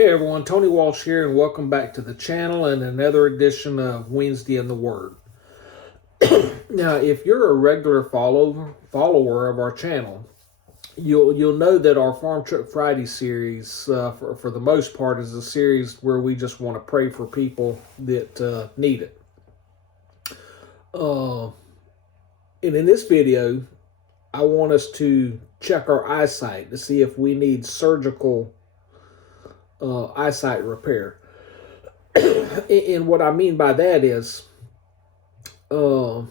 Hey everyone, Tony Walsh here, and welcome back to the channel and another edition of Wednesday in the Word. Now, if you're a regular follower of our channel, you'll know that our Farm Trip Friday series, for the most part, is a series where we just want to pray for people that need it. And in this video, I want us to check our eyesight to see if we need surgical eyesight repair. And what I mean by that is, there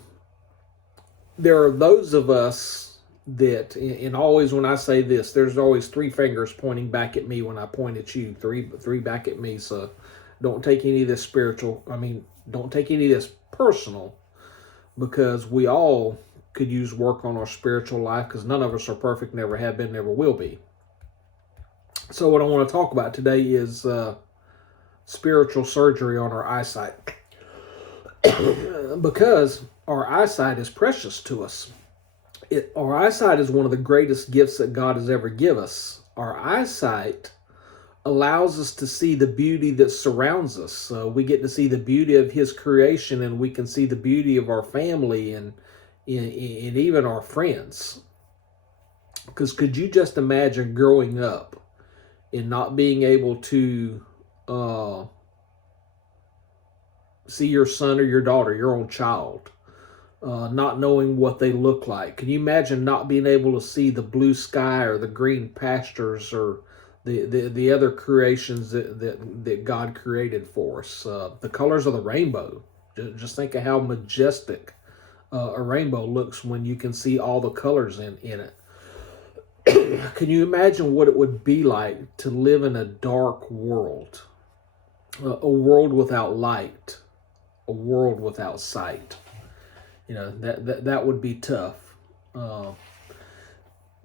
are those of us that, and always when I say this, there's always three fingers pointing back at me when I point at you, three back at me. So don't take any of this don't take any of this personal, because we all could use work on our spiritual life, because none of us are perfect, never have been, never will be. So what I want to talk about today is spiritual surgery on our eyesight. Because our eyesight is precious to us. Our eyesight is one of the greatest gifts that God has ever given us. Our eyesight allows us to see the beauty that surrounds us. We get to see the beauty of His creation, and we can see the beauty of our family and even our friends. Because could you just imagine growing up and not being able to see your son or your daughter, your own child, not knowing what they look like? Can you imagine not being able to see the blue sky or the green pastures or the other creations that God created for us? The colors of the rainbow. Just think of how majestic a rainbow looks when you can see all the colors in it. Can you imagine what it would be like to live in a dark world? A world without light, a world without sight. You know, that would be tough. Now,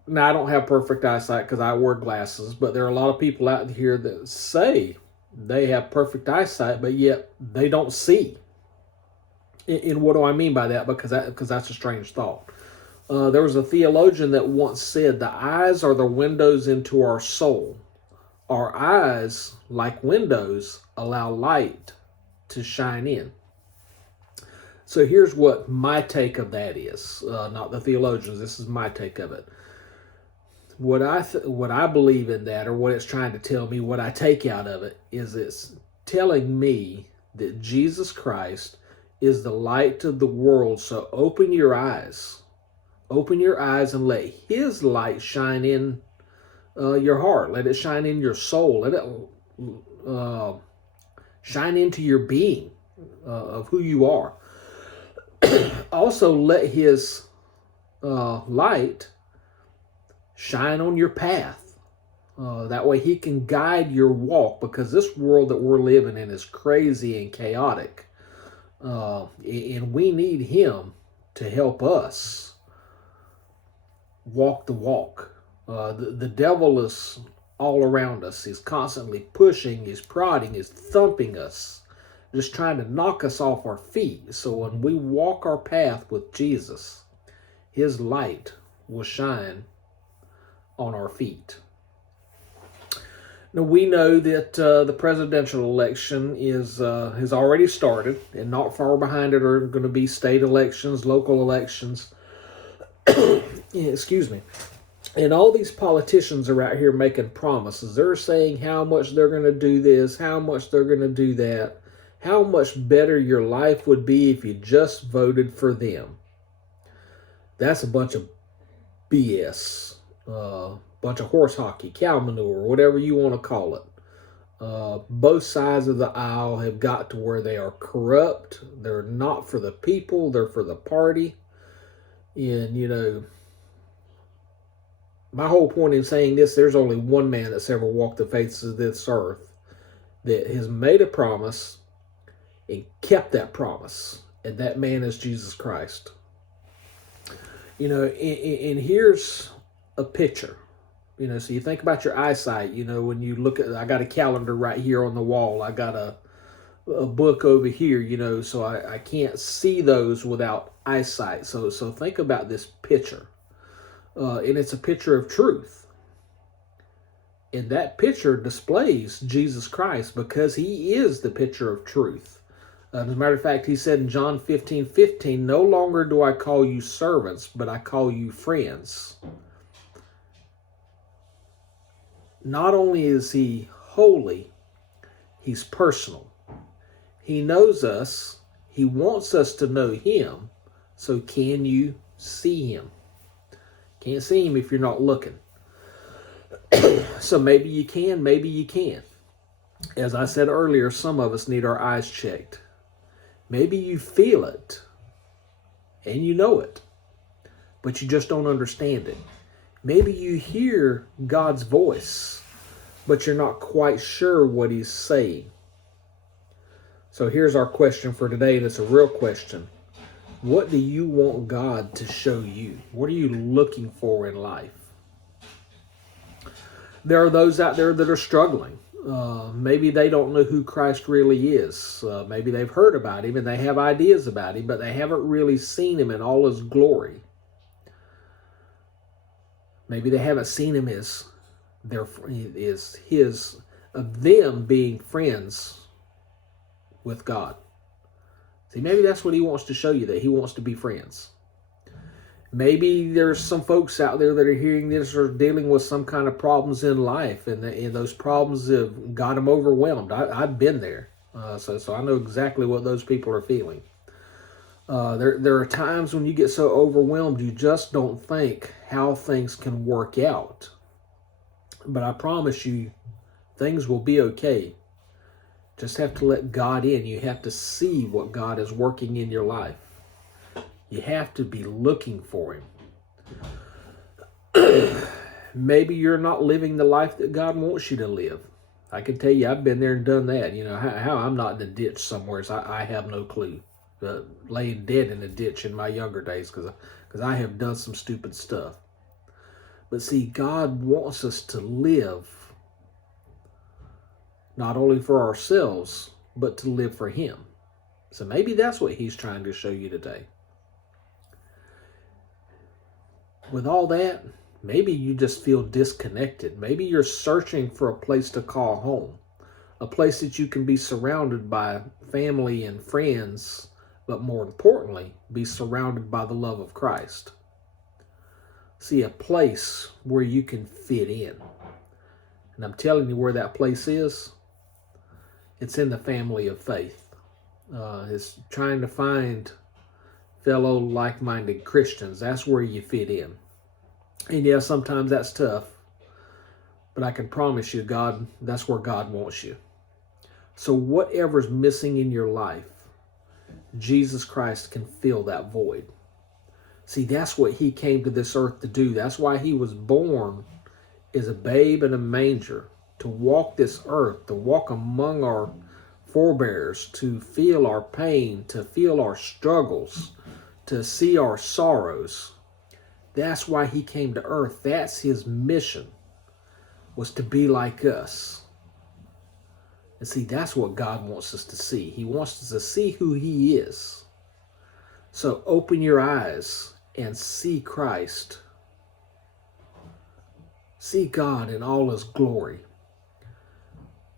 I don't have perfect eyesight because I wear glasses, but there are a lot of people out here that say they have perfect eyesight, but yet they don't see. And what do I mean by that? Because that's a strange thought. There was a theologian that once said, the eyes are the windows into our soul. Our eyes, like windows, allow light to shine in. So here's what my take of that is. Not the theologians, this is my take of it. What I believe in that, or what it's trying to tell me, what I take out of it, is it's telling me that Jesus Christ is the light of the world. So open your eyes. Open your eyes and let His light shine in your heart. Let it shine in your soul. Let it shine into your being of who you are. Also, let His light shine on your path. That way He can guide your walk, because this world that we're living in is crazy and chaotic. And we need Him to help us walk the walk. The devil is all around us. He's constantly pushing, he's prodding, he's thumping us, just trying to knock us off our feet. So when we walk our path with Jesus, His light will shine on our feet. Now, we know that the presidential election has already started, and not far behind it are going to be state elections, local elections. Excuse me. And all these politicians are out here making promises. They're saying how much they're going to do this, how much they're going to do that, how much better your life would be if you just voted for them. That's a bunch of BS. Bunch of horse hockey, cow manure, whatever you want to call it. Both sides of the aisle have got to where they are corrupt. They're not for the people, they're for the party. And, you know, my whole point in saying this, there's only one man that's ever walked the face of this earth that has made a promise and kept that promise. And that man is Jesus Christ. You know, and here's a picture. You know, so you think about your eyesight, you know, when you look at, I got a calendar right here on the wall. I got a book over here, you know, so I can't see those without eyesight. So think about this picture. And it's a picture of truth. And that picture displays Jesus Christ because he is the picture of truth. As a matter of fact, he said in John 15:15, no longer do I call you servants, but I call you friends. Not only is he holy, he's personal. He knows us. He wants us to know him. So can you see him? Can't see him if you're not looking. So maybe you can, maybe you can't. As I said earlier, some of us need our eyes checked. Maybe you feel it and you know it, but you just don't understand it. Maybe you hear God's voice, but you're not quite sure what he's saying. So here's our question for today, and it's a real question. What do you want God to show you? What are you looking for in life? There are those out there that are struggling. Maybe they don't know who Christ really is. Maybe they've heard about him and they have ideas about him, but they haven't really seen him in all his glory. Maybe they haven't seen him as them being friends with God. See, maybe that's what he wants to show you, that he wants to be friends. Maybe there's some folks out there that are hearing this or dealing with some kind of problems in life, and those problems have got them overwhelmed. I've been there, so I know exactly what those people are feeling. There are times when you get so overwhelmed you just don't think how things can work out. But I promise you, things will be okay. Just have to let God in. You have to see what God is working in your life. You have to be looking for him. Maybe you're not living the life that God wants you to live. I can tell you, I've been there and done that. You know, how I'm not in a ditch somewhere, I have no clue. Laying dead in a ditch in my younger days because I have done some stupid stuff. But see, God wants us to live not only for ourselves, but to live for him. So maybe that's what he's trying to show you today. With all that, maybe you just feel disconnected. Maybe you're searching for a place to call home, a place that you can be surrounded by family and friends, but more importantly, be surrounded by the love of Christ. See, a place where you can fit in. And I'm telling you where that place is. It's in the family of faith. It's trying to find fellow like-minded Christians. That's where you fit in. And yeah, sometimes that's tough. But I can promise you, that's where God wants you. So whatever's missing in your life, Jesus Christ can fill that void. See, that's what he came to this earth to do. That's why he was born as a babe in a manger, to walk this earth, to walk among our forebears, to feel our pain, to feel our struggles, to see our sorrows. That's why he came to earth. That's his mission, was to be like us. And see, that's what God wants us to see. He wants us to see who he is. So open your eyes and see Christ. See God in all his glory.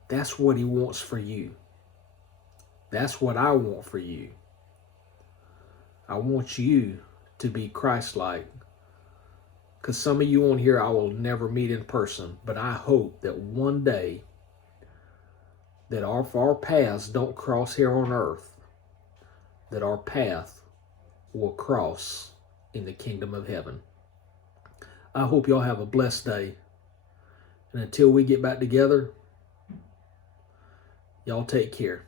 That's what he wants for you. That's what I want for you. I want you to be Christ-like. Because some of you on here I will never meet in person, but I hope that one day that our paths don't cross here on earth, that our path will cross in the kingdom of heaven. I hope y'all have a blessed day. And until we get back together, y'all take care.